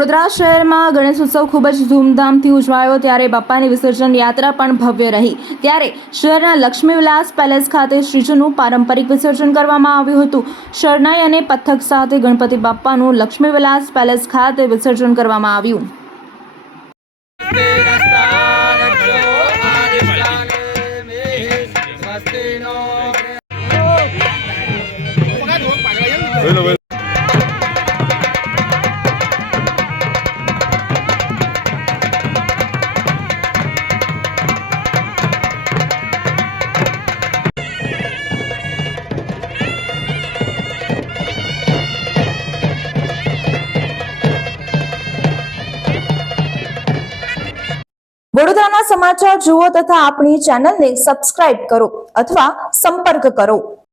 વડોદરા શહેરમાં ગણેશ ઉત્સવ ખૂબ જ ધૂમધામથી ઉજવાયો ત્યારે બાપાની વિસર્જન યાત્રા પણ ભવ્ય રહી। ત્યારે શહેરના લક્ષ્મી વિલાસ પેલેસ ખાતે શ્રીજીનું પારંપરિક વિસર્જન કરવામાં આવ્યું હતું। શરણાઈ અને પથક સાથે ગણપતિ બાપાનું લક્ષ્મી વિલાસ પેલેસ ખાતે વિસર્જન કરવામાં આવ્યું। વડોદરાના સમાચાર જુઓ તથા આપણી ચેનલને સબસ્ક્રાઇબ કરો અથવા સંપર્ક કરો।